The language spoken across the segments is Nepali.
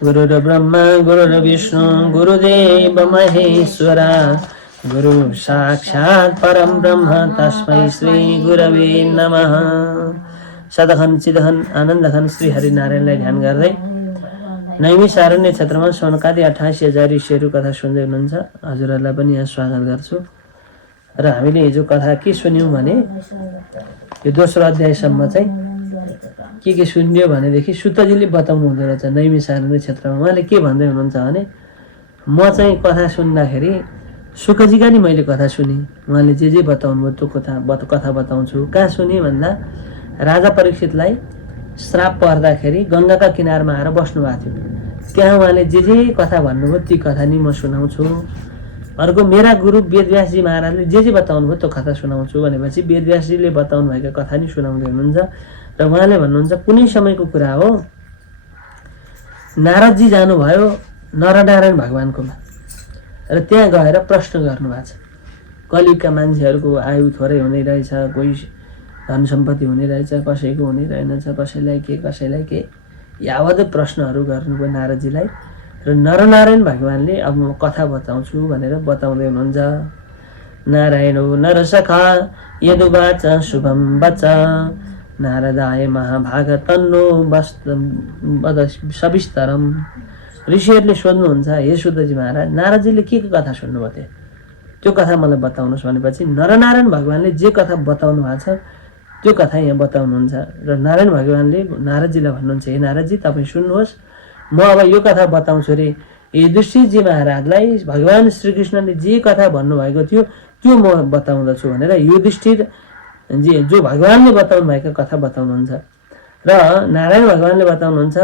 गुरुर्ब्रह्मा गुरुर्विष्णु गुरुदेव महेश्वरा गुरु साक्षात् परम ब्रह्म तस्मै श्री गुरवे नमः। सदहन चिदहन आनन्दहन श्री हरिनारायणलाई ध्यान गर्दै नैमिषारण्य क्षेत्रमा सोनकादी 88,000 ऋषिहरू कथा सुन्दै हुनुहुन्छ। हजुरहरूलाई पनि यहाँ स्वागत गर्छु। र हामीले हिजो कथा के सुन्यौँ भने यो दोस्रो अध्यायसम्म चाहिँ के सुन्यो भनेदेखि सुतजीले बताउनु हुँदो रहेछ नैमिषारण्य क्षेत्रमा। उहाँले के भन्दै हुनुहुन्छ भने म चाहिँ कथा सुन्दाखेरि शुकजीका नि मैले कथा सुनेँ, उहाँले जे बताउनु भयो त्यो कथा बताउँछु। कहाँ सुने भन्दा राजा परीक्षितलाई श्राप पर्दाखेरि गङ्गाका किनारमा आएर बस्नु भएको थियो, त्यहाँ उहाँले जे कथा भन्नुभयो ती कथा नि म सुनाउँछु। अर्को मेरा गुरु वेदव्यासजी महाराजले जे बताउनु भयो त्यो कथा सुनाउँछु भनेपछि वेदव्यासजीले बताउनु भएका कथा नि सुनाउँदै हुनुहुन्छ। र उहाँले भन्नुहुन्छ कुनै समयको कुरा हो, नारदजी जानुभयो नरनारायण भगवान्कोमा र त्यहाँ गएर प्रश्न गर्नुभएको छ। कलियुगका मान्छेहरूको आयु थोरै हुने रहेछ, कोही धन सम्पत्ति हुने रहेछ, कसैको हुने रहेनछ, कसैलाई के यावत प्रश्नहरू गर्नुभयो नारदजीलाई। र नरनारायण भगवान्ले अब म कथा बताउँछु भनेर बताउँदै हुनुहुन्छ। नारायणो नरसखा यदुवाच शुभम वच नारदाय महाभाग तन्नो वद सविस्तरम। ऋषिहरूले सोध्नुहुन्छ, हे सुतजी महाराज नारदजीले के कथा सुन्नुभयो त्यो कथा मलाई बताउनुहोस् भनेपछि नरनारायण भगवान्ले जे कथा बताउनु भएको छ त्यो कथा यहाँ बताउनुहुन्छ। र नारायण भगवान्ले नारदजीलाई भन्नुहुन्छ, हे नारदजी तपाईँ सुन्नुहोस्, म अब यो कथा बताउँछु रे। युधिष्ठिरजी महाराजलाई भगवान् श्रीकृष्णले जे कथा भन्नुभएको थियो त्यो म बताउँदछु भनेर युधिष्ठिर जी जो भगवान्ले बताउनु भएको कथा बताउनुहुन्छ। र नारायण भगवान्ले बताउनुहुन्छ,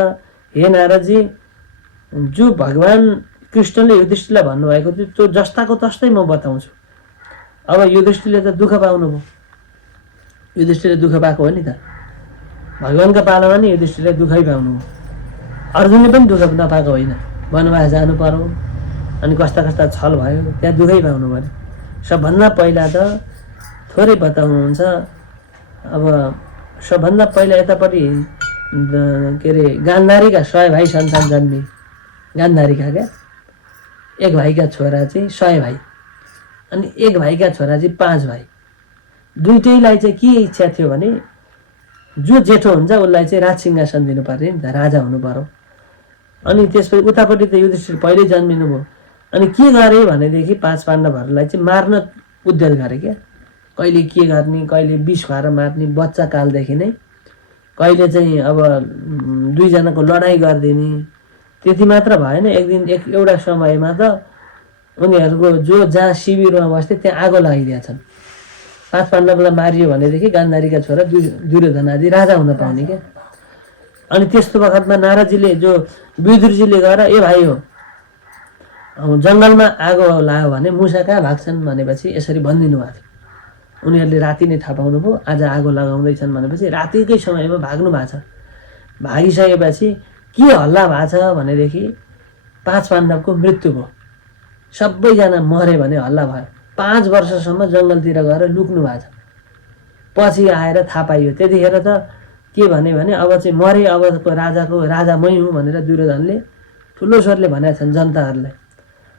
हे नारदजी जो भगवान् कृष्णले युधिष्ठिरलाई भन्नुभएको थियो त्यो जस्ताको तस्तै म बताउँछु। अब युधिष्ठिरले त दुःख पाउनु भयो, युधिष्ठिरले दुःख पाएको हो नि त, भगवान्का पालामा नि युधिष्ठिरले दुःखै पाउनु हो। अर्जुनले पनि दुःख नपाएको होइन, वनवास जानु पर्यो अनि कस्ता कस्ता छल भयो, त्यहाँ दुःखै पाउनु पर्यो। सबभन्दा पहिला त थोरै बताउनुहुन्छ। अब सबभन्दा पहिला यतापट्टि के अरे गान्धारीका 100 भाइ सन्तान जन्मे। गान्धारीका क्या एक भाइका छोरा चाहिँ 100 भाइ अनि एक भाइका छोरा चाहिँ 5 भाइ। दुइटैलाई चाहिँ के इच्छा थियो भने जो जेठो हुन्छ उसलाई चाहिँ राजसिंहासन दिनु पर्ने नि त, राजा हुनु पर्यो। अनि त्यसपछि उतापट्टि त युधिष्ठिर पहिल्यै जन्मिनु भयो। अनि के गरे भनेदेखि 5 पाण्डवहरूलाई चाहिँ मार्न उद्यत गरे क्या। कहिले के गर्ने, कहिले विष खुवाएर मार्ने बच्चा कालदेखि नै, कहिले चाहिँ अब दुईजनाको लडाइँ गरिदिने। त्यति मात्र भएन, एक दिन एउटा समयमा त उनीहरूको जो जहाँ शिविरमा बस्थे त्यहाँ आगो लगाइदिएछन्। 5 पाण्डवलाई मारियो भनेदेखि गान्धारीका छोरा दुर्योधन आदि राजा हुन पाउने क्या। अनि त्यस्तो बखतमा नारदजीले जो विदुरजीले गएर ए भाइ हो जङ्गलमा आगो लाग्यो भने मुसा कहाँ भाग्छन् भनेपछि यसरी भनिदिनु भएको थियो। उनीहरूले राति नै थाहा पाउनुभयो आज आगो लगाउँदैछन् भनेपछि रातिकै समयमा भाग्नु भएको छ। भागिसकेपछि के हल्ला भएको छ भनेदेखि 5 पाण्डवको मृत्यु भयो, सबैजना मरे भने हल्ला भयो। 5 वर्षसम्म जङ्गलतिर गएर लुक्नु भएको छ। पछि आएर थाहा पाइयो। त्यतिखेर त के भने अब चाहिँ मरे, अबको राजा मै हुँ भनेर दुर्योधनले ठुलो स्वरले भनेका छन् जनताहरूलाई।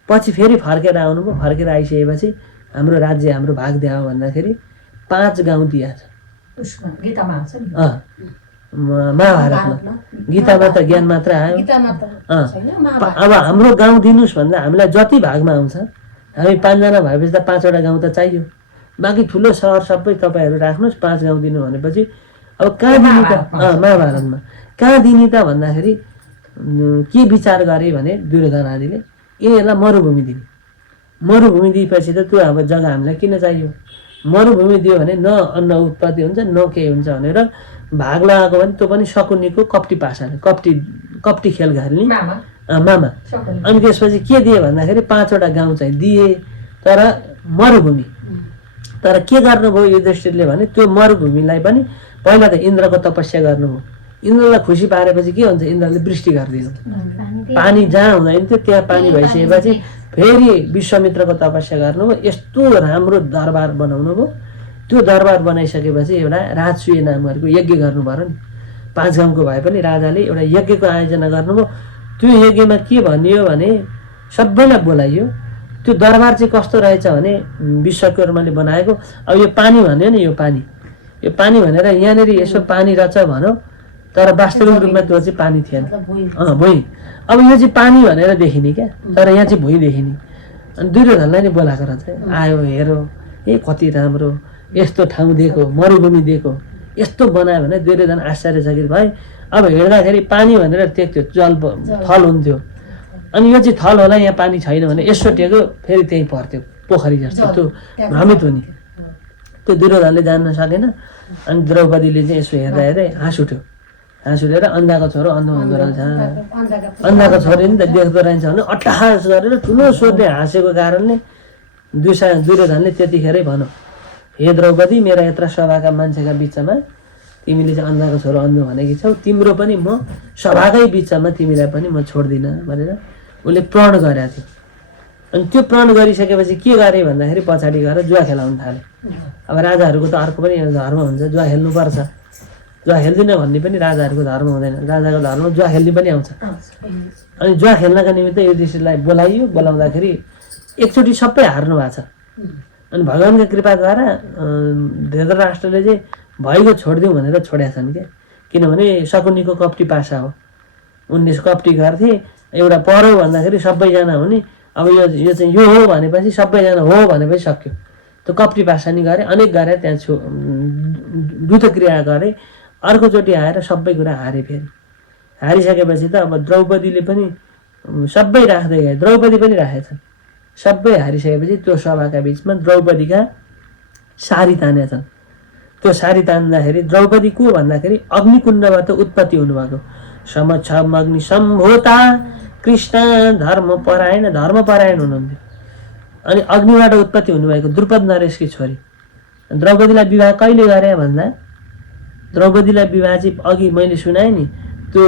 पछि फेरि फर्केर आउनुभयो। फर्केर आइसकेपछि हाम्रो राज्य हाम्रो भाग दियो भन्दाखेरि 5 गाउँ दिएछ। महाभारतमा, गीतामा त ज्ञान मात्र आयो। अब हाम्रो गाउँ दिनुहोस् भन्दा हामीलाई जति भागमा आउँछ, हामी 5 जना भएपछि त 5 वटा गाउँ त चाहियो। बाँकी ठुलो सहर सबै तपाईँहरू राख्नुहोस्, 5 गाउँ दिनु भनेपछि अब कहाँ दिने त? महाभारतमा कहाँ दिने त भन्दाखेरि के विचार गरे भने दुर्योधन आदिले यिनीहरूलाई मरुभूमि दिने। मरुभूमि दिएपछि त त्यो अब जग्गा हामीलाई किन चाहियो? मरुभूमि दियो भने न अन्न उत्पत्ति हुन्छ न केही हुन्छ भनेर भाग लगाएको भने त्यो पनि शकुनीको कप्टी पासाले कप्टी खेल खेल्ने मामा। अनि त्यसपछि के दिए भन्दाखेरि 5 वटा गाउँ चाहिँ दिए, तर मरुभूमि। तर के गर्नुभयो युधिष्ठिरले भने त्यो मरुभूमिलाई पनि पहिला त इन्द्रको तपस्या गर्नुभयो। इन्द्रलाई खुसी पारेपछि के हुन्छ, इन्द्रले वृष्टि गरिदियो। पानी जहाँ हुँदैन थियो त्यहाँ पानी भइसकेपछि फेरि विश्वामित्रको तपस्या गर्नुभयो। यस्तो राम्रो दरबार बनाउनु भयो। त्यो दरबार बनाइसकेपछि एउटा राजसूय नामहरूको यज्ञ गर्नु पर्यो नि। 5 गाउँको भए पनि राजाले एउटा यज्ञको आयोजना गर्नुभयो। त्यो यज्ञमा के भनियो भने सबैलाई बोलाइयो। त्यो दरबार चाहिँ कस्तो रहेछ भने विश्वकर्माले बनाएको। अब यो पानी भन्यो नि, यो पानी भनेर यहाँनिर यसो पानी रहेछ भनौँ, तर वास्तविक रूपमा त्यो चाहिँ पानी थिएन, भुइँ। अब यो चाहिँ पानी भनेर देखिने क्या, तर यहाँ चाहिँ भुइँ देखिने। अनि दुर्योधनलाई नै बोलाएको रहेछ। आयो हेरो, कति राम्रो, यस्तो ठाउँ दिएको, मरुभूमि दिएको, यस्तो बनायो भने दुर्योधन आश्चर्यचकित भए। अब हिँड्दाखेरि पानी भनेर टेक्थ्यो, जल थल हुन्थ्यो। अनि यो चाहिँ थल होला, यहाँ पानी छैन भने यसो टेक्यो, फेरि त्यहीँ पर्थ्यो, पोखरी जस्तो। त्यो भ्रमित हुने। त्यो दुर्योधनले जान्न सकेन। अनि द्रौपदीले चाहिँ यसो हेर्दै हाँस उठेर अन्धाको छोरो अन्ध हुँदो रहेछ, अन्धाको छोरी नि त देख्दो रहेछ भने अट्टहास गरेर ठुलो स्वरले हाँसेको कारणले दुर्योधनले त्यतिखेरै भनौँ, हे द्रौपदी, मेरा यत्र सभाका मान्छेका बिचमा तिमीले चाहिँ अन्धाको छोरो अन्ध भनेकी छौ, तिम्रो पनि म सभाकै बिचमा तिमीलाई पनि म छोड्दिनँ भनेर उसले प्रण गरेको थियो। अनि त्यो प्रण गरिसकेपछि के गरे भन्दाखेरि पछाडि गएर जुवा खेलाउन थाले। अब राजाहरूको त अर्को पनि धर्म हुन्छ, जुवा खेल्नुपर्छ, जुवा खेल्दिनँ भन्ने पनि राजाहरूको धर्म हुँदैन। राजाको धर्म जुवा खेल्ने पनि आउँछ। अनि जुवा खेल्नका निमित्त युधिष्ठिरलाई बोलाइयो। बोलाउँदाखेरि एकचोटि सबै हार्नु भएको छ। अनि भगवान्को कृपाद्वारा धृतराष्ट्रले चाहिँ भएको छोडिदिउँ भनेर छोडेका छन् क्या। किनभने शकुनीको कपटी पासा हो, उनले कपटी गर्थे। एउटा पढ्यो भन्दाखेरि सबैजना हुने। अब यो चाहिँ यो हो भनेपछि सबैजना हो भनेपछि सक्यो। त्यो कपटी पासा नि गरे, अनेक गरे, त्यहाँ द्रुतक्रिया गरे। अर्कोचोटि आएर सबै कुरा हारे। फेरि हारिसकेपछि त अब द्रौपदीले पनि सबै राख्दै गए, द्रौपदी पनि राखेछन्। सबै हारिसकेपछि त्यो सभाका बिचमा द्रौपदीका सारी तानेका छन्। त्यो सारी तान्दाखेरि द्रौपदी को भन्दाखेरि अग्निकुण्डबाट उत्पत्ति हुनुभएको। समक्षम अग्नि सम्भूता कृष्ण धर्मपरायण हुनुहुन्थ्यो। अनि अग्निबाट उत्पत्ति हुनुभएको द्रुपद नरेशकी छोरी। द्रौपदीलाई विवाह कहिले गरे भन्दा, द्रौपदीलाई विवाह चाहिँ अघि मैले सुनाएँ नि, त्यो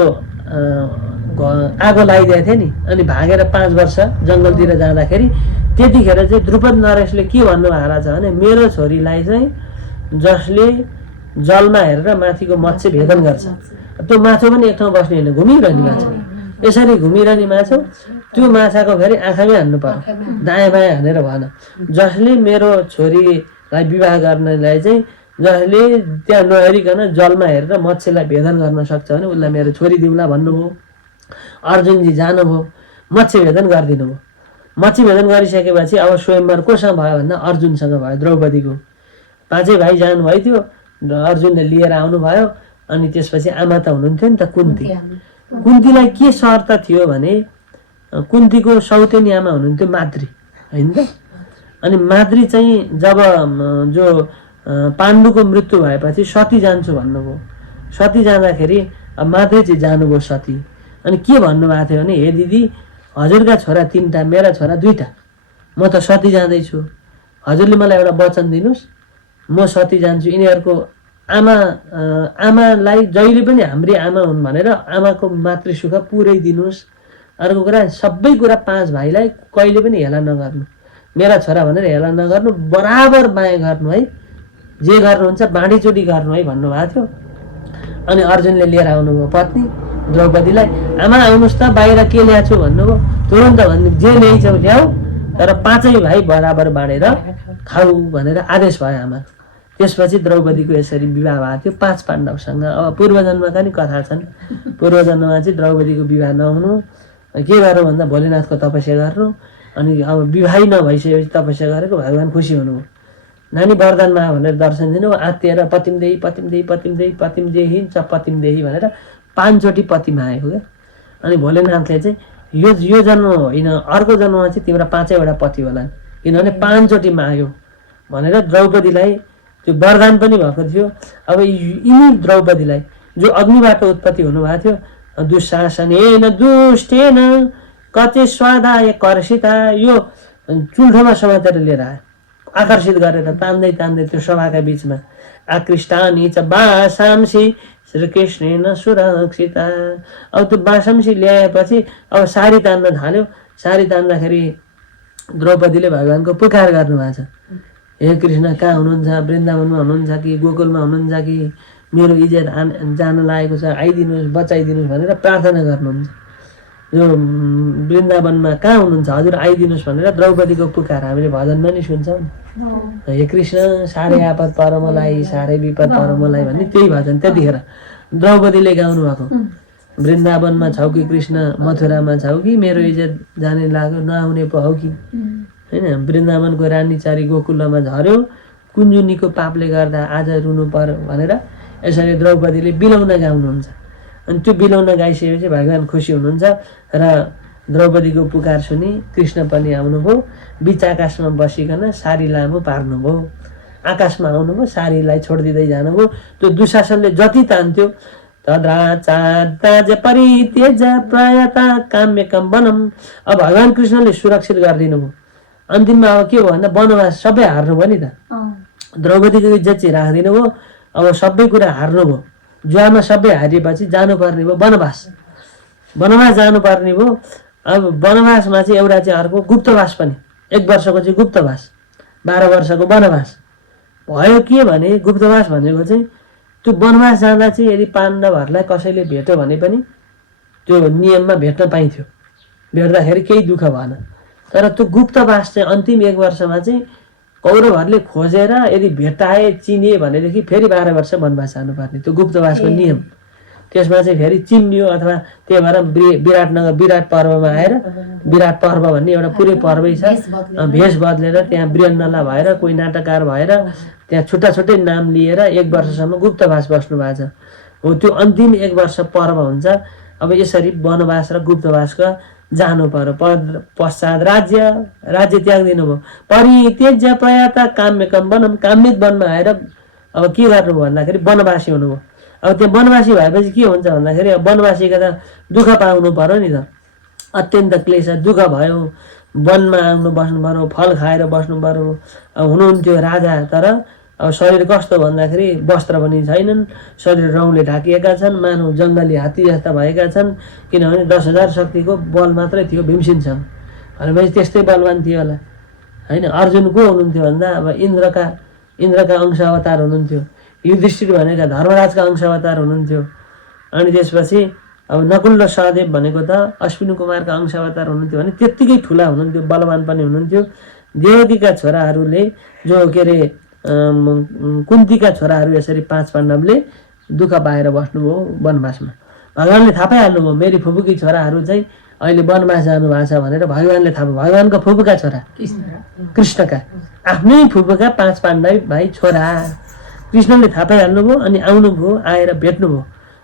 आगो लगाइदिएको थियो नि। अनि भागेर 5 वर्ष जङ्गलतिर जाँदाखेरि त्यतिखेर चाहिँ द्रुपद नरेशले के भन्नुभएको रहेछ भने, मेरो छोरीलाई चाहिँ जसले जलमा हेरेर माथिको मत्स्य भेदन गर्छ, त्यो माछा पनि एक ठाउँ बस्ने होइन, घुमिरहने माछा। यसरी घुमिरहने माछा, त्यो माछाको फेरि आँखामै हान्नु पर्यो, दायाँ बायाँ हानेर भएन। जसले मेरो छोरीलाई विवाह गर्नलाई चाहिँ, जसले त्यहाँ नहेरिकन जलमा हेरेर मत्स्यलाई भेदन गर्न सक्छ भने उसलाई मेरो छोरी दिउँला भन्नुभयो। अर्जुनजी जानुभयो, मत्स्य भेदन गरिदिनु भयो। मत्स्य भेदन गरिसकेपछि अब स्वयंवर कोसँग भयो भन्दा अर्जुनसँग भयो, द्रौपदीको। 5 भाइ जानुभएको थियो, अर्जुनले लिएर आउनुभयो। अनि त्यसपछि आमा त हुनुहुन्थ्यो नि त, कुन्तीलाई के शर्त थियो भने, कुन्तीको सौतेनी आमा हुनुहुन्थ्यो माद्री, होइन त। अनि माद्री चाहिँ जब जो पाण्डुको मृत्यु भएपछि सती जान्छु भन्नुभयो। सती जाँदाखेरि अब माद्री चाहिँ जानुभयो सती। अनि के भन्नुभएको थियो भने, हे दिदी, हजुरका छोरा 3टा, मेरा छोरा 2टा, म त सती जाँदैछु, हजुरले मलाई एउटा वचन दिनुहोस्, म सती जान्छु। यिनीहरूको आमालाई जहिले पनि हाम्रै आमा हुन् भनेर आमाको मातृसुख पुरै दिनुहोस्। अर्को कुरा, सबै कुरा 5 भाइलाई कहिले पनि हेला नगर्नु, मेरा छोरा भनेर हेला नगर्नु, बराबर माया गर्नु है, जे गर्नुहुन्छ बाँडीचुँडी गर्नु है भन्नुभएको थियो। अनि अर्जुनले लिएर आउनुभयो पत्नी द्रौपदीलाई। आमा आउनुहोस् त, बाहिर के ल्याएको छु भन्नुभयो। तुरन्त भन्नु, जे ल्याइछौ ल्याऊ, तर 5 भाइ बराबर बाँडेर खाऊ भनेर आदेश भयो आमा। त्यसपछि द्रौपदीको यसरी विवाह भएको थियो 5 पाण्डवसँग। अब पूर्वजन्मका नि कथा छन्। पूर्वजन्ममा चाहिँ द्रौपदीको विवाह नहुनु, के गर्नु भन्दा भोलेनाथको तपस्या गर्नु। अनि अब विवाह नभइसकेपछि तपस्या गरेको भगवान् खुसी हुनुभयो। नानी वरदानमा भनेर दर्शन दिनु, आत्तिएर पतिमदेही पतिमदेही पतिमदेही पतिमदेही च पतिमदेही भनेर 5 चोटि पति मागेको क्या। अनि भोलेनाथले चाहिँ यो जन्म होइन, अर्को जन्ममा चाहिँ तिम्रो 5वटा पति होलान्, किनभने 5 चोटि माग्यो भनेर द्रौपदीलाई त्यो वरदान पनि भएको थियो। अब यिनी द्रौपदीलाई जो अग्निबाट उत्पत्ति हुनुभएको थियो, दुशासनेन दुष्टेन कचे स्वादाय कर्षिता, यो चुल्ठोमा समातेर लिएर आयो, आकर्षित गरेर तान्दै तान्दै त्यो सभाका बिचमा। आकृष्टानी च बासांसी श्रीकृष्णेन सुरक्षिता। अब त्यो बासांसी ल्याएपछि अब सारी तान्न थाल्यो। सारी तान्दाखेरि द्रौपदीले भगवान्को पुकार गर्नुभएको छ, हे कृष्ण कहाँ हुनुहुन्छ, वृन्दावनमा हुनुहुन्छ कि गोकुलमा हुनुहुन्छ कि मेरो इज्जत जान लागेको छ, आइदिनुहोस्, बचाइदिनुहोस् भनेर प्रार्थना गर्नुहुन्छ। यो वृन्दावनमा कहाँ हुनुहुन्छ हजुर आइदिनुहोस् भनेर द्रौपदीको पुकार हामीले भजनमा नि सुन्छौँ। हे कृष्ण साह्रै आपद पर मलाई, साह्रै विपद पर मलाई भन्ने त्यही भजन त्यतिखेर द्रौपदीले गाउनु भएको। वृन्दावनमा छौ कि कृष्ण, मथुरामा छौ कि, मेरो इज्जत जाने लाग्यो, नआउने पो हौ कि होइन। वृन्दावनको रानी चारी गोकुलमा झऱ्यो, कुञ्जुनीको पापले गर्दा आज रुनु पर्यो भनेर यसरी द्रौपदीले बिलौन गाउनुहुन्छ। अनि त्यो बिलौन गाइसकेपछि भगवान् खुसी हुनुहुन्छ र द्रौपदीको पुकार सुनि कृष्ण पनि आउनुभयो, बिच आकाशमा बसिकन सारी लामो पार्नुभयो। आकाशमा आउनुभयो, सारीलाई छोडिदिँदै जानुभयो। त्यो दुशासनले जति तान्थ्यो तद्राचार्य परित्यज प्रयता काम्यकम वनम, अब भगवान् कृष्णले सुरक्षित गरिदिनु भयो। अन्तिममा अब के भयो भन्दा वनवास सबै हार्नुभयो नि त। द्रौपदीको इज्जत चाहिँ राखिदिनु भयो। अब सबै कुरा हार्नुभयो, जुवामा सबै हारिएपछि जानुपर्ने भयो वनवास। वनवास जानुपर्ने भयो। अब वनवासमा चाहिँ एउटा चाहिँ अर्को गुप्तवास पनि, 1 वर्षको चाहिँ गुप्तवास, 12 वर्षको वनवास भयो। के भने गुप्तवास भनेको चाहिँ त्यो वनवास जाँदा चाहिँ यदि पाण्डवहरूलाई कसैले भेट्यो भने पनि त्यो नियममा भेट्न पाइन्थ्यो, भेट्दाखेरि केही दुःख भएन। तर त्यो गुप्तवास चाहिँ अन्तिम 1 वर्षमा चाहिँ कौरवहरूले खोजेर यदि भेटाए, चिनिए भनेदेखि फेरि 12 वर्ष वनवास जानुपर्ने, त्यो गुप्तवासको नियम। त्यसमा चाहिँ फेरि चिनियो अथवा त्यही भएर विराटनगर विराट पर्वमा आएर, विराट पर्व भन्ने एउटा पुरै पर्वै छ, भेष बदलेर त्यहाँ वृन्नला भएर कोही नाटककार भएर त्यहाँ छुट्टा छुट्टै नाम लिएर 1 वर्षसम्म गुप्तवास बस्नु भएको छ। हो त्यो अन्तिम 1 वर्ष पर्व हुन्छ। अब यसरी वनवास र गुप्तवासका जानु पर्यो। पश्चात राज्य त्याग दिनुभयो। परित्यज्य प्रयाता काम्यकम वनम, काम्यक वनमा आएर अब के गर्नुभयो भन्दाखेरि वनवासी हुनुभयो। अब त्यो वनवासी भएपछि के हुन्छ भन्दाखेरि अब वनवासीका त दुःख पाउनु पर्यो नि त, अत्यन्त क्लेश दुःख भयो। वनमा आउनु बस्नु पर्यो, फल खाएर बस्नु पर्यो। हुनुहुन्थ्यो राजा, तर अब शरीर कस्तो भन्दाखेरि वस्त्र पनि छैनन्, शरीर रौँले ढाकिएका छन्, मानव जङ्गली हात्ती जस्ता भएका छन्। किनभने 10,000 शक्तिको बल मात्रै थियो भीमसेनसँग, भनेपछि त्यस्तै बलवान थियो होला होइन। अर्जुन को हुनुहुन्थ्यो भन्दा अब इन्द्रका अंश अवतार हुनुहुन्थ्यो। युधिष्ठिर भनेका धर्मराजका अंश अवतार हुनुहुन्थ्यो। अनि त्यसपछि अब नकुल र सहदेव भनेको त अश्विनी कुमारका अंश अवतार हुनुहुन्थ्यो भने त्यत्तिकै ठुला हुनुहुन्थ्यो, बलवान पनि हुनुहुन्थ्यो। देवकीका छोराहरूले जो के अरे कुन्तीका छोराहरू यसरी 5 पाण्डवले दुःख पाएर बस्नुभयो वनवासमा। भगवान्ले थाहा पाइहाल्नुभयो मेरी फुपूकी छोराहरू चाहिँ अहिले वनवास जानु भएको छ भनेर भगवान्ले थाहा भयो। भगवान्को फुपूका छोरा कृष्णका आफ्नै फुपूका 5 पाण्डव भाइ छोरा कृष्णले थाहा पाइहाल्नुभयो। अनि आउनुभयो, आएर भेट्नुभयो,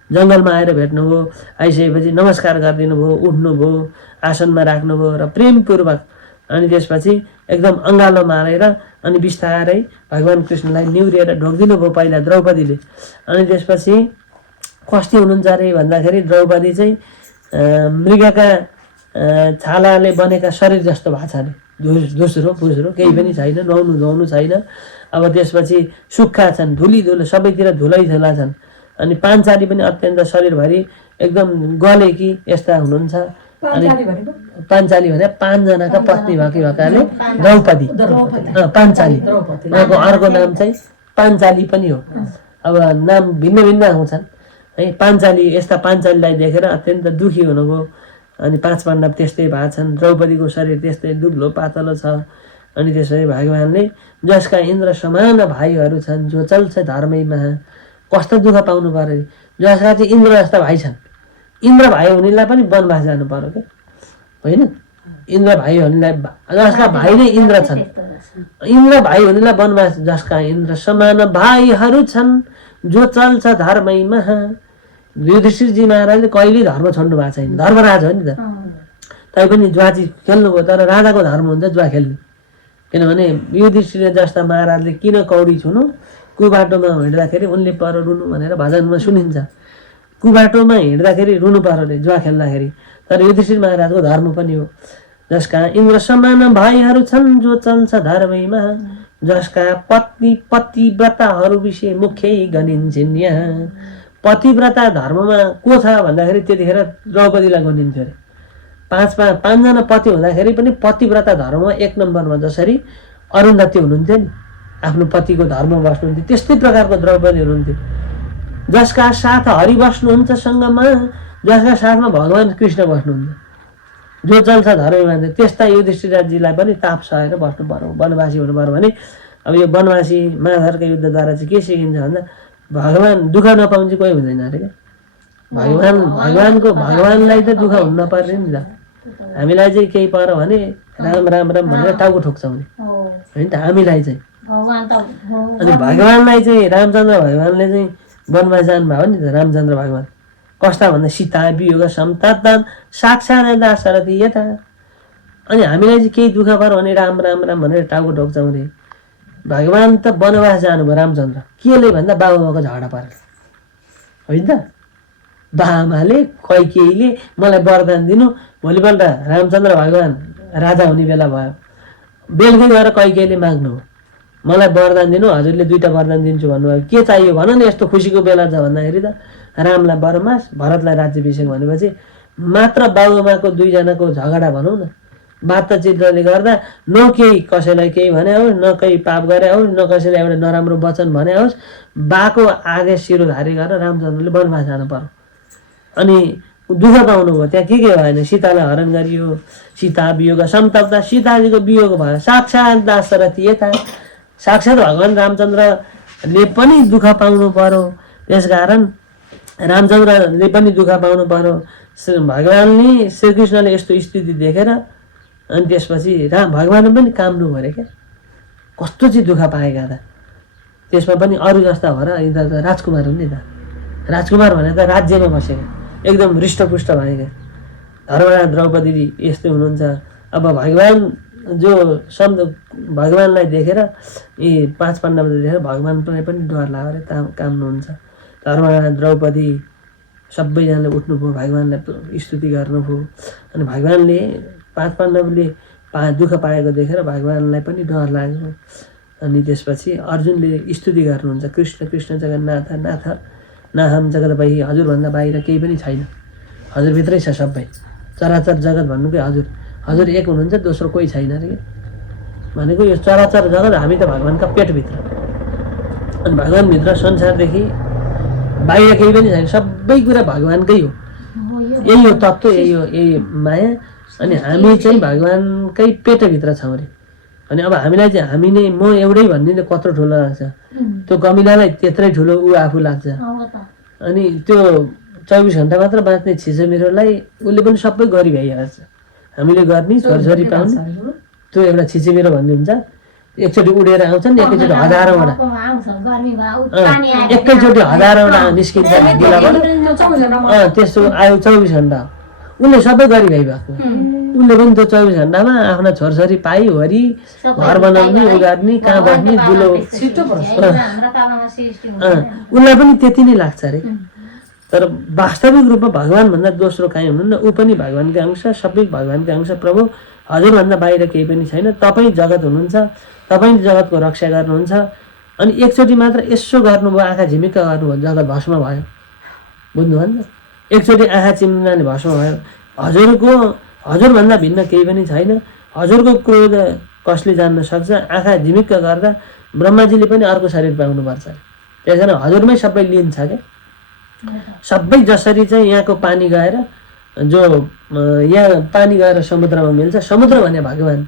जङ्गलमा आएर भेट्नुभयो। आइसकेपछि नमस्कार गरिदिनु भयो, उठ्नुभयो, आसनमा राख्नुभयो र प्रेमपूर्वक अनि त्यसपछि एकदम अँगालो मारेर अनि बिस्तारै भगवान् कृष्णलाई निहुरिएर ढोकिदिनु भयो पहिला द्रौपदीले। अनि त्यसपछि कस्ती हुनुहुन्छ अरे भन्दाखेरि द्रौपदी चाहिँ मृगका छालाले बनेका शरीर जस्तो भएको छ अरे, दोस्रो पुस्रो केही पनि छैन, नुहाउनु धुवाउनु छैन। अब त्यसपछि सुक्खा छन्, धुलो सबैतिर धुलै छन्। अनि पाञ्चाली पनि अत्यन्त शरीरभरि एकदम गलेकी यस्ता हुनुहुन्छ। अनि पाञ्चाली भने 5 जनाका पत्नी भएकाले द्रौपदी पाञ्चाली, उहाँको अर्को नाम चाहिँ पाञ्चाली पनि हो। अब नाम भिन्न भिन्न आउँछन् है। पाञ्चाली, यस्ता पाञ्चालीलाई देखेर अत्यन्त दुखी हुनुभयो। अनि 5 पाण्डव त्यस्तै भएको छन्, द्रौपदीको शरीर त्यस्तै दुब्लो पातलो छ। अनि त्यसरी भगवान्ले जसका इन्द्र समान भाइहरू छन्, जो चल्छ धर्मैमा, कस्तो दुःख पाउनु पर्यो, जसका चाहिँ इन्द्र जस्ता भाइ छन्, इन्द्र भाइ हुनेलाई पनि वनवास जानु पर्यो क्या होइन। इन्द्र भाइ हुनेलाई, जसका भाइ नै इन्द्र छन्, इन्द्र भाइ हुनेलाई वनवास, जसका इन्द्र समान भाइहरू छन्, जो चल्छ धर्मैमा। युधिष्ठिरजी महाराजले कहिले धर्म छोड्नु भएको छैन, धर्मराज हो नि त। तैपनि जुवा चाहिँ खेल्नुभयो, तर राजाको धर्म हुन्छ जुवा खेल्नु। किनभने युधिष्ठिर जस्ता महाराजले किन कौडी छुनु, कुबाटोमा हिँड्दाखेरि उनले पर रुनु भनेर भजनमा सुनिन्छ। कुबाटोमा हिँड्दाखेरि रुनु पर्यो अरे जुवा खेल्दाखेरि। तर युधिष्ठिर महाराजको धर्म पनि हो, जसका इन्द्र समान भाइहरू छन्, जो चल्छ धर्मैमा, जसका पत्नी पतिव्रताहरू विषय मुख्यै गनिन्छन्। यहाँ पतिव्रता धर्ममा को छ भन्दाखेरि त्यतिखेर द्रौपदीलाई गनिन्थ्यो अरे। 5 जना पति हुँदाखेरि पनि पतिव्रता धर्ममा 1 नम्बरमा, जसरी अरुन्धती हुनुहुन्थ्यो नि आफ्नो पतिको धर्म बस्नुहुन्थ्यो, त्यस्तै प्रकारको द्रौपदी हुनुहुन्थ्यो। जसका साथ हरि बस्नुहुन्छ सँगमा, जसका साथमा भगवान् कृष्ण बस्नुहुन्छ, जो चल्छ धर्मी मान्छे, त्यस्ता युधिष्ठिरजीलाई पनि ताप सहेर बस्नु पर्यो, वनवासी हुनु पर्यो भने। अब यो वनवासी महाभारतको युद्धद्वारा चाहिँ के सिकिन्छ भन्दा भगवान् दुःख नपाउनु चाहिँ कोही हुँदैन अरे क्या। भगवान्लाई त दुःख हुन नपर्ने नि त। हामीलाई चाहिँ केही पर्यो भने राम राम राम भनेर टाउको ठोक्छौँ नि होइन त हामीलाई चाहिँ। अनि भगवान्लाई चाहिँ रामचन्द्र भगवान्ले चाहिँ वनवास जानुभयो नि त। रामचन्द्र भगवान् कस्ता भन्दा सीता वियोग संतप्त साक्षात् दाशरथी यता। अनि हामीलाई चाहिँ केही दुःख पर्यो भने राम राम राम भनेर टाउको ठोक्छौँ रे। भगवान् त वनवास जानुभयो रामचन्द्र, केले भन्दा बाबुआमाको झगडा परेर होइन त। बाआमाले कैकेयीले मलाई वरदान दिनु, भोलिपल्ट रामचन्द्र भगवान् राजा हुने बेला भयो, बेलुकै गएर कैकेयीले माग्नु हो मलाई वरदान दिनु, हजुरले 2टा वरदान दिन्छु भन्नुभयो। के चाहियो भन न, यस्तो खुसीको बेला छ भन्दाखेरि त रामलाई वनवास, भरतलाई राज्याभिषेक भनेपछि मात्र बाबुआमाको 2जनाको झगडा भनौँ न, बातचितले गर्दा न केही कसैलाई केही भने होस्, न केही पाप गरे होस्, न कसैलाई एउटा नराम्रो वचन भने होस्, बाको आदेश शिरोधारी गरेर रामचन्द्रले वनवास जानु पर्यो। अनि दुःख पाउनुभयो, त्यहाँ के भएन, सीतालाई हरण गरियो, सीता वियोग संतप्त, सीताजीको वियोग भयो, साक्षात् दाशरथी यता। साक्षात् भगवान् रामचन्द्रले पनि दुःख पाउनु पर्यो, त्यसकारण रामचन्द्रले पनि दुःख पाउनु पर्यो। भगवान्ले श्रीकृष्णले यस्तो स्थिति देखेर अनि त्यसपछि भगवान् पनि काम्नु पऱ्यो क्या। कस्तो चाहिँ दुःख पाएका त, त्यसमा पनि अरू जस्ता भएर यिनीहरू त राजकुमार हुन् नि त। राजकुमार भने त राज्यमा बसेका, एकदम हृष्टपुष्ट भएका। धर्मराज द्रौपदी यस्तै हुनुहुन्छ। अब भगवान् जो शब्द भगवान्लाई देखेर यी 5 पाण्डवले देखेर भगवान्लाई पनि डर लागेर काम्नुहुन्छ। धर्मराज द्रौपदी सबैजनाले उठ्नुभयो, भगवान्लाई स्तुति गर्नुभयो। अनि भगवान्ले 5 पाण्डवले दुःख पाएको देखेर भगवान्लाई पनि डर लाग्यो। अनि त्यसपछि अर्जुनले स्तुति गर्नुहुन्छ, कृष्ण कृष्ण जगन्नाथ नाथ नाहम जगतबाही, हजुरभन्दा बाहिर केही पनि छैन, हजुरभित्रै छ सबै, चराचर जगत भन्नुकै हजुर, हजुर एक हुनुहुन्छ, दोस्रो कोही छैन अरे कि। भनेको यो चराचर जगत हामी त भगवान्का पेटभित्र, अनि भगवान्भित्र संसारदेखि बाहिर केही पनि छैन, सबै कुरा भगवान्कै हो। यही हो तत्त्व, यही माया। अनि हामी चाहिँ भगवान्कै पेटभित्र छौँ अरे। अनि अब हामीलाई चाहिँ हामी नै म एउटै भन्ने त कत्रो ठुलो लाग्छ, त्यो कमिलालाई त्यत्रै ठुलो ऊ आफू लाग्छ। अनि त्यो 24 घन्टा मात्र बाँच्ने छिचेमिरोलाई उसले पनि सबै गरी भइहाल्छ। हामीले गर्ने छोरछोरी पाउने त्यो एउटा छिचेमिरो भन्ने हुन्छ, एकचोटि उडेर आउँछन्, एकैचोटि हजारौँवटा, एकैचोटि हजारौँवटा निस्किन्छ दिलाबाट। त्यस्तो आयो 24 घन्टा, उसले सबै गरी भइरहेको। उसले पनि त्यो 24 घन्टामा आफ्ना छोरछोरी पाइ हरि घर बनाउने, उगार्ने, कहाँ बस्ने, दुलो, उसलाई पनि त्यति नै लाग्छ अरे। तर वास्तविक रूपमा भगवान् भन्दा दोस्रो काहीँ हुनुहुन्न, ऊ पनि भगवान्कै अंश, सबै भगवान्कै अंश। प्रभु हजुरभन्दा बाहिर केही पनि छैन, तपाईँ जगत हुनुहुन्छ, तपाईँ जगतको रक्षा गर्नुहुन्छ। अनि एकचोटि मात्र यसो गर्नुभयो, आँखा झिमिक्क गर्नुभयो, जगत भस्म भयो। बुझ्नुभयो नि त, एकचोटि आँखा चिम्नाले भस्म भयो। हजुरभन्दा भिन्न केही पनि छैन। हजुरको क्रोध कसले जान्न सक्छ? आँखा झिमिक्क गर्दा ब्रह्माजीले पनि अर्को शरीर पाउनुपर्छ। त्यसैले हजुरमै सबै लिन्छ क्या। सबै जसरी चाहिँ यहाँको पानी गएर जो यहाँ पानी गएर समुद्रमा मिल्छ, समुद्र भने भगवान्।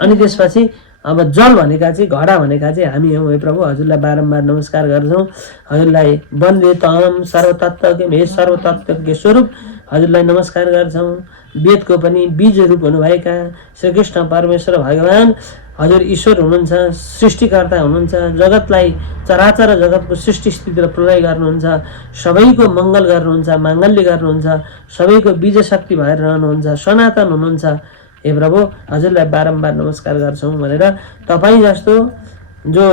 अनि त्यसपछि अब जल भनेका चाहिँ घडा भनेका चाहिँ हामी हौँ। हे प्रभु, हजुरलाई बारम्बार नमस्कार गर्छौँ। हजुरलाई वन्दे तम सर्वतत्त्वज्ञ हे सर्वतत्त्वज्ञ स्वरूप हजुरलाई नमस्कार गर्छौँ। वेदको पनि बीज रूप हुनुभएका श्रीकृष्ण परमेश्वर भगवान् हजुर ईश्वर हुनुहुन्छ, सृष्टिकर्ता हुनुहुन्छ, जगतलाई चराचर जगतको सृष्टि स्थिति र प्रलय गर्नुहुन्छ, सबैको मङ्गल गर्नुहुन्छ, माङ्गल्य गर्नुहुन्छ, सबैको बीज शक्ति भएर रहनुहुन्छ, सनातन हुनुहुन्छ। हे प्रभु, हजुरलाई बारम्बार नमस्कार गर्छौँ भनेर तपाईँ जस्तो जो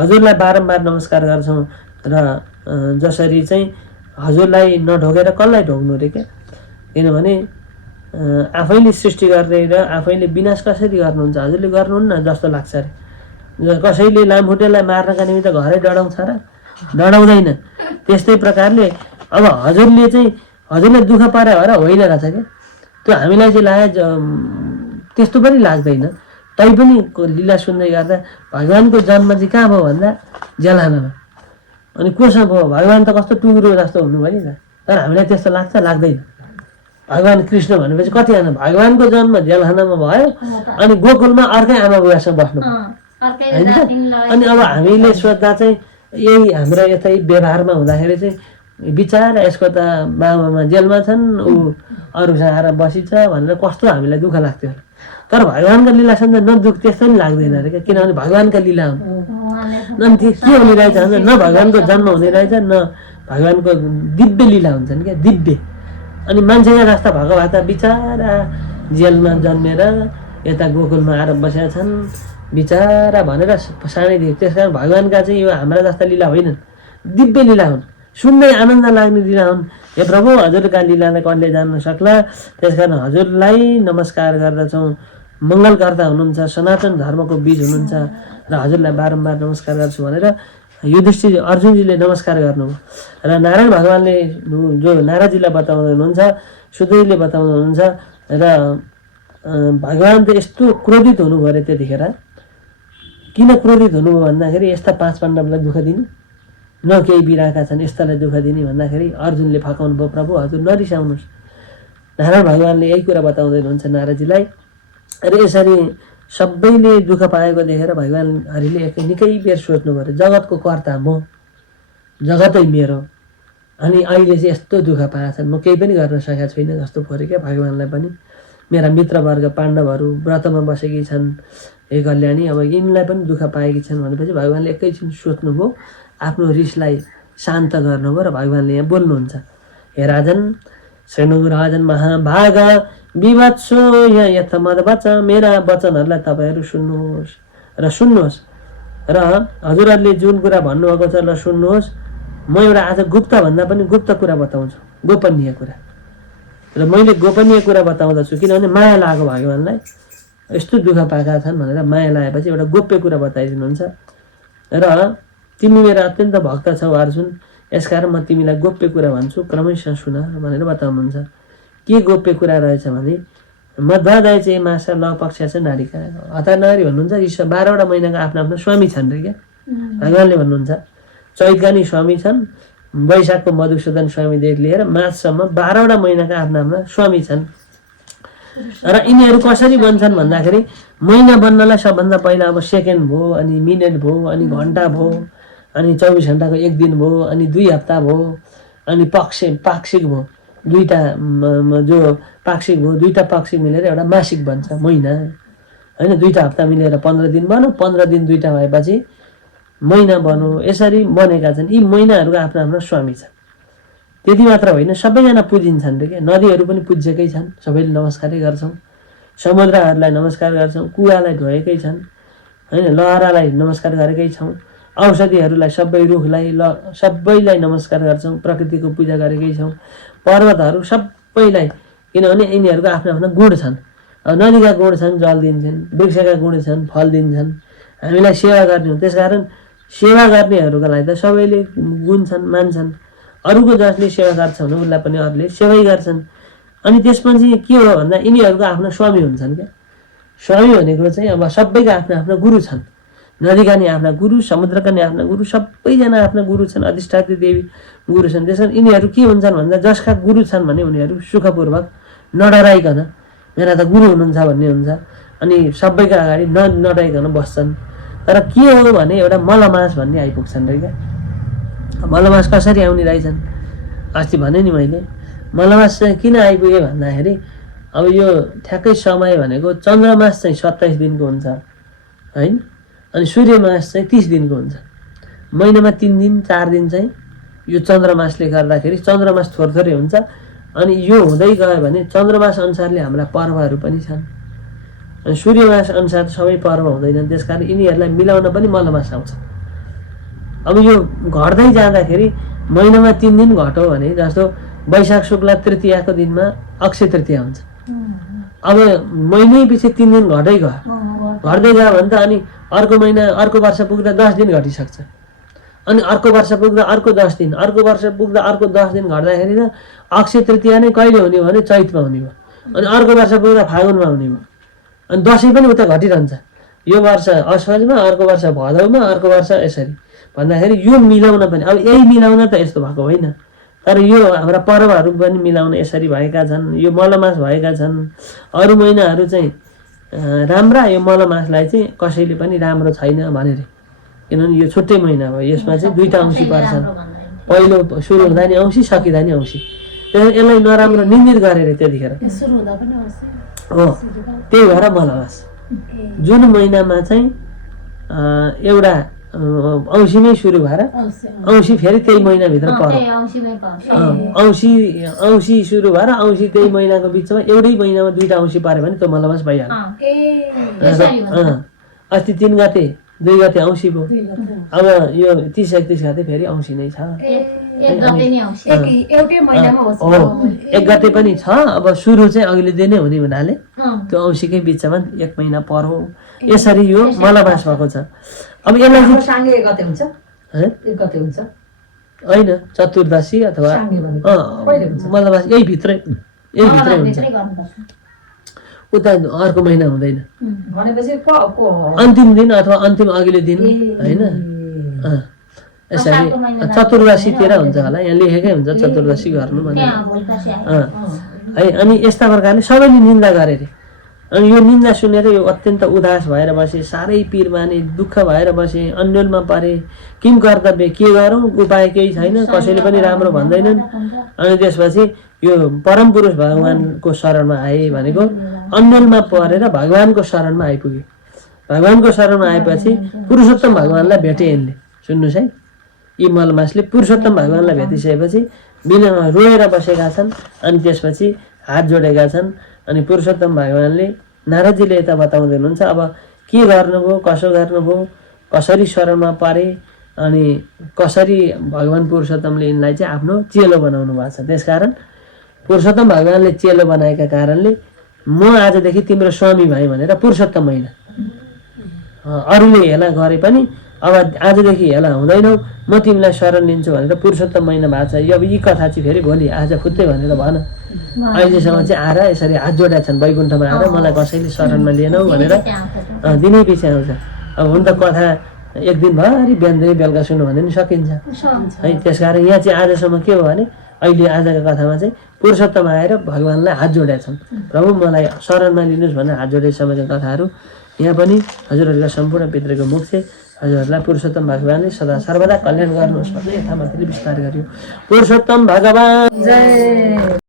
हजुरलाई बारम्बार नमस्कार गर्छौँ र जसरी चाहिँ हजुरलाई नढोगेर कसलाई ढोग्नु रे क्या। किनभने आफैले सृष्टि गर्ने र आफैले विनाश कसरी गर्नुहुन्छ हजुरले गर्नुहुन्न जस्तो लाग्छ अरे। कसैले लामखुट्टेलाई मार्नका निमित्त घरै डढाउँछ र डढाउँदैन। त्यस्तै प्रकारले अब हजुरले चाहिँ हजुरले दुःख पारे भएर होइन रहेछ क्या। त्यो हामीलाई चाहिँ लाग्यो त्यस्तो पनि लाग्दैन। तैपनि लीला सुन्दै गर्दा भगवान्को जन्म चाहिँ कहाँ भयो भन्दा जलानामा। अनि कोसँग भयो भगवान् त कस्तो टुङ्ग्रो जस्तो हुनुभयो नि त, तर हामीलाई त्यस्तो लाग्छ लाग्दैन। भगवान् कृष्ण भनेपछि कतिजना भगवान्को जन्म जेलखानामा भयो अनि गोकुलमा अर्कै आमा बुवासँग बस्नु होइन त। अनि अब हामीले सोद्धा चाहिँ यही हाम्रो यतै व्यवहारमा हुँदाखेरि चाहिँ बिचारा यसको त बाबामा जेलमा छन्, ऊ अरूसँग आएर बसिन्छ भनेर कस्तो हामीलाई दुःख लाग्थ्यो। तर भगवान्को लीलासँग न दुःख त्यस्तो नि लाग्दैन अरे क्या, किनभने भगवान्को लीला हुन्। अनि त्यो के हुने रहेछ भने न भगवान्को जन्म हुने रहेछ न भगवान्को दिव्य लीला हुन्छन् क्या, दिव्य। अनि मान्छेका जस्ता भएको भए त बिचारा जेलमा जन्मेर यता गोकुलमा आएर बसेका छन् बिचारा भनेर सानैदेखि। त्यस कारण भगवान्का चाहिँ यो हाम्रा जस्ता लीला होइनन्, दिव्य लीला हुन्, सुन्दै आनन्द लाग्ने लीला हुन्। हे प्रभु हजुरका लीलालाई कसले जान्न सक्ला, त्यस कारण हजुरलाई नमस्कार गर्दछौँ। मङ्गलकर्ता हुनुहुन्छ, सनातन धर्मको बीज हुनुहुन्छ र हजुरलाई बारम्बार नमस्कार गर्छु भनेर युधिष्ठिर अर्जुनजीले नमस्कार गर्नुभयो। र नारायण भगवान्ले जो नारदजीलाई बताउँदै हुनुहुन्छ, सुदजीले बताउँदै हुनुहुन्छ र भगवान् त यस्तो क्रोधित हुनुभयो अरे त्यतिखेर। किन क्रोधित हुनुभयो भन्दाखेरि यस्ता 5 पाण्डवलाई दुःख दिने न केही बिराएका छन्, यस्तालाई दुःख दिने भन्दाखेरि अर्जुनले फकाउनु भयो, प्रभु हजुर नरिसाउनुहोस्। नारायण भगवान्ले यही कुरा बताउँदै हुनुहुन्छ नारदजीलाई। र यसरी सबैले दुःख पाएको देखेर भगवान् हरिले निकै बेर सोच्नु पऱ्यो, जगतको कर्ता म, जगतै मेरो, अनि अहिले चाहिँ यस्तो दुःख पाएका छन्, म केही पनि गर्न सकेका छुइनँ जस्तो पऱ्यो क्या भगवान्लाई पनि। मेरा मित्रवर्ग पाण्डवहरू व्रतमा बसेकी छन्, हे कल्याणी अब यिनलाई पनि दुःख पाएकी छन् भनेपछि भगवान्ले एकैछिन सोच्नुभयो, आफ्नो रिसलाई शान्त गर्नुभयो र भगवान्ले यहाँ बोल्नुहुन्छ। हे राजन श्रेणु राजन महाभाग विवत्सो यहाँ यथ मद वचन, मेरा वचनहरूलाई तपाईँहरू सुन्नुहोस् र सुन्नुहोस् र हजुरहरूले जुन कुरा भन्नुभएको छ ल सुन्नुहोस्। म एउटा आज गुप्त भन्दा पनि गुप्त कुरा बताउँछु, गोपनीय कुरा। र मैले गोपनीय कुरा बताउँदछु किनभने माया लाग्यो भगवान्लाई, यस्तो दुःख पाएका छन् भनेर माया लागेपछि एउटा गोप्य कुरा बताइदिनुहुन्छ। र तिमी मेरो अत्यन्त भक्त छौ अर्जुन, यसकारण म तिमीलाई गोप्य कुरा भन्छु, क्रमशः सुन भनेर बताउनुहुन्छ। के गोप्य कुरा रहेछ भने मध्वदय चाहिँ मासा ल पक्ष छ नारीका हतानारी भन्नुहुन्छ। यी 12वटा महिनाको आफ्नो आफ्नो स्वामी छन् रे क्या, भगवान्ले भन्नुहुन्छ। चैतका नि स्वामी छन्, वैशाखको मधुसूदन स्वामीदेखि लिएर मार्चसम्म 12वटा महिनाका आफ्ना आफ्ना स्वामी छन्। र यिनीहरू कसरी बन्छन् भन्दाखेरि महिना बन्नलाई सबभन्दा पहिला अब सेकेन्ड भयो, अनि मिनट भयो, अनि घन्टा भयो, अनि 24 घन्टाको 1 दिन भयो, अनि 2 हप्ता भयो, अनि पाक्षिक भयो, दुईटा जो पाक्षिक भयो, दुईटा पाक्षिक मिलेर एउटा मासिक बन्छ महिना होइन। 2टा हप्ता मिलेर 15 दिन बन्यो, 15 दिन 2टा भएपछि महिना बन्यो। यसरी बनेका छन् यी महिनाहरूको आफ्नो आफ्नो स्वामी छ। त्यति मात्र होइन, सबैजना पुजिन्छन् रे क्या। नदीहरू पनि पुजेकै छन्, सबैले नमस्कारै गर्छौँ। समुद्रहरूलाई नमस्कार गर्छौँ, कुवालाई धोएकै छन् होइन, लहरालाई नमस्कार गरेकै छौँ। औषधिहरूलाई सबै रुखलाई सबैलाई नमस्कार गर्छौँ, प्रकृतिको पूजा गरेकै छौँ। पर्वतहरू सबैलाई, किनभने यिनीहरूको आफ्नो आफ्नो गुण छन्। नदीका गुण छन्, जल दिन्छन्, वृक्षका गुण छन्, फल दिन्छन्, हामीलाई सेवा गर्ने हो। त्यसकारण सेवा गर्नेहरूको लागि त सबैले गुण छन्, मान्छन्। अरूको जसले सेवा गर्छ भने उसलाई पनि अरूले सेवै गर्छन्। अनि त्यसपछि के हो भन्दा यिनीहरूको आफ्नो स्वामी हुन्छन् क्या। स्वामी भनेको चाहिँ अब सबैका आफ्नो आफ्नो गुरु छन्। नदीका नि आफ्ना गुरु, समुद्रका नि आफ्ना गुरु, सबैजना आफ्ना गुरु छन्, अधिष्ठात्री देवी गुरु छन्। त्यसकारण यिनीहरू के हुन्छन् भन्दा जसका गुरु छन् भने उनीहरू सुखपूर्वक नडराइकन मेरा त गुरु हुनुहुन्छ भन्ने हुन्छ, अनि सबैका अगाडि नडराइकन बस्छन्। तर के हो भने एउटा मलमास भन्ने आइपुग्छन् रे क्या। मलमास कसरी आउने रहेछन् अस्ति भने नि मैले। मलमास चाहिँ किन आइपुगे भन्दाखेरि अब यो ठ्याक्कै समय भनेको चन्द्रमास चाहिँ 27 दिनको हुन्छ होइन, अनि सूर्यमास चाहिँ 30 दिनको हुन्छ। महिनामा 3 दिन 4 दिन चाहिँ यो चन्द्रमासले गर्दाखेरि चन्द्रमास थोरै हुन्छ। अनि यो हुँदै गयो भने चन्द्रमास अनुसारले हाम्रा पर्वहरू पनि छन्, अनि सूर्यमास अनुसार सबै पर्व हुँदैनन्। त्यसकारण यिनीहरूलाई मिलाउन पनि मलमास आउँछ। अब यो घट्दै जाँदाखेरि महिनामा 3 दिन घट्यो भने जस्तो वैशाख शुक्ल तृतीयाको दिनमा अक्षय तृतीया हुन्छ। अब महिनै पछि 3 दिन घट्दै गयो, घट्दै गयो भने त अनि अर्को महिना अर्को वर्ष पुग्दा 10 दिन घटिसक्छ, अनि अर्को वर्ष पुग्दा अर्को 10 दिन, अर्को वर्ष पुग्दा अर्को 10 दिन घट्दाखेरि त अक्षय तृतीया नै कहिले हुने भने चैतमा हुने भयो, अनि अर्को वर्ष पुग्दा फागुनमा हुने भयो, अनि दसैँ पनि उता घटिरहन्छ। यो वर्ष असोजमा, अर्को वर्ष भदौमा, अर्को वर्ष यसरी भन्दाखेरि यो मिलाउन पनि अब यही मिलाउन त यस्तो भएको होइन, तर यो हाम्रा पर्वहरू पनि मिलाउन यसरी भएका छन्। यो मलमास भएका छन्, अरू महिनाहरू चाहिँ राम्रा, यो मलमासलाई चाहिँ कसैले पनि राम्रो छैन भनेर, किनभने यो छुट्टै महिना हो, यसमा चाहिँ दुईवटा औँसी पर्छन्, पहिलो सुरु हुँदा नि औँसी सकिँदा नि औँसी, त्यसैले यसलाई नराम्रो निन्दित गरेर त्यतिखेर हो। त्यही भएर मलमास जुन महिनामा चाहिँ एउटा औँसीमै सुरु भएर औँसी फेरि त्यही महिनाभित्र पर्यो, औँसी सुरु भएर औँसी त्यही महिनाको बिचमा एउटै महिनामा दुईवटा औँसी पाऱ्यो भने त्यो मलमास भइहाल्यो। अस्ति 3 गते 2 गते औँसी भयो, अब यो 30-31 गते फेरि औँसी नै छ, 1 गते पनि छ। अब सुरु चाहिँ अघिल्लो दिनै हुने हुनाले त्यो औँसीकै बिचमा 1 महिना पर्यो, यसरी यो मलमास भएको छ। अब यसलाई होइन चतुर्दशी अथवा मलमास यही भित्रै हुन्छ, उता अर्को महिना हुँदैन, अन्तिम दिन अथवा अन्तिम अघिल्लो दिन होइन। यसरी चतुर्दशीतिर हुन्छ होला, यहाँ लेखेकै हुन्छ चतुर्दशी गर्नु भनेर है। अनि यस्ता प्रकारले सबैले निन्दा गरे रे, अनि यो निन्दा सुनेर यो अत्यन्त उदास भएर बसे, साह्रै पिर माने, दुःख भएर बसे, अन्यलमा परे। किन कर्तव्य, के गरौँ, उपाय केही छैन, कसैले पनि राम्रो भन्दैनन्। अनि त्यसपछि यो परम पुरुष भगवानको शरणमा आए भनेको अन्यलमा परेर भगवानको शरणमा आइपुगे। भगवानको शरणमा आएपछि पुरुषोत्तम भगवानलाई भेटे यिनले। सुन्नुहोस् है, यी मलमासले पुरुषोत्तम भगवानलाई भेटिसकेपछि बिना रोएर बसेका छन्, अनि त्यसपछि हात जोडेका छन्। अनि पुरुषोत्तम भगवानले नारदजीले यता बताउँदै हुनुहुन्छ, अब के गर्नुभयो, कसो गर्नुभयो, कसरी शरणमा पारे, अनि कसरी भगवान पुरुषोत्तमले यिनलाई चाहिँ आफ्नो चेलो बनाउनु भएको छ। त्यसकारण पुरुषोत्तम भगवानले चेलो बनाएका कारणले म आजदेखि तिम्रो स्वामी भएँ भनेर पुरुषोत्तम होइन, अरूले हेला गरे पनि अब आजदेखि हेला हुँदैनौ, म तिमीलाई शरण लिन्छु भनेर पुरुषोत्तम महिना भएको छ। अब यी कथा चाहिँ फेरि भोलि आज फुत्तै भनेर भन, अहिलेसम्म चाहिँ आएर यसरी हात जोडेका छन् बैकुण्ठमा आएर, मलाई कसैले शरणमा लिएनौ भनेर दिनै पछि आउँछ। अब हुन त कथा एक दिनभरि बिहानदेखि बेलुका सुन्नु भने पनि सकिन्छ है। त्यसकारण यहाँ चाहिँ आजसम्म के हो भने अहिले आजको कथामा चाहिँ पुरुषोत्तम आएर भगवानलाई हात जोडेका छन्, प्रभु मलाई शरणमा लिनुहोस् भनेर हात जोडेसम्मका कथाहरू यहाँ पनि हजुरहरूका सम्पूर्ण पितृको मुख चाहिँ हजुरहरूलाई पुरुषोत्तम भगवानले सदा सर्वदा कल्याण गर्नुहोस् भन्ने यथामथले विस्तार गरियो। पुरुषोत्तम भगवान जय।